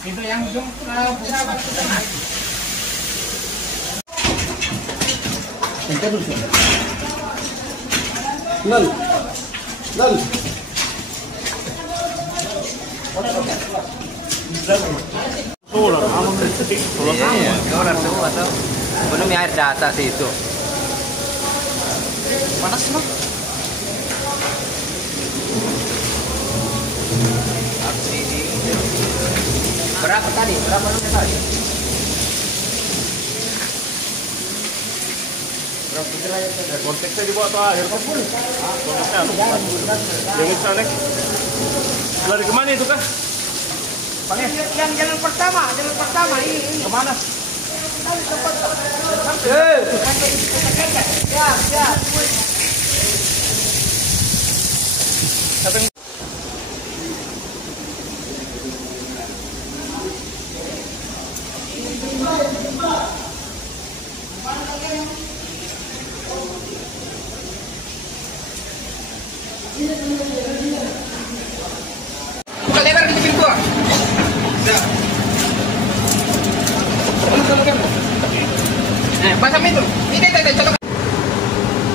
Itu yang ujung buka waktu tengah. Entar dulu. Nol. Nol. Solar, aman sedikit. Iya, solar semua tuh. Belum air di atas itu. Panas loh. Berapa tadi? Berapa lu tadi? Berapa derajat? Konteksnya di bawah air. Konteksnya. Yang sana. Lari kemana itu kah? Yang jalan pertama ini. Kemana? Ya. Buka lebar gitu pintu. Pasang itu. Ini colok. Apa?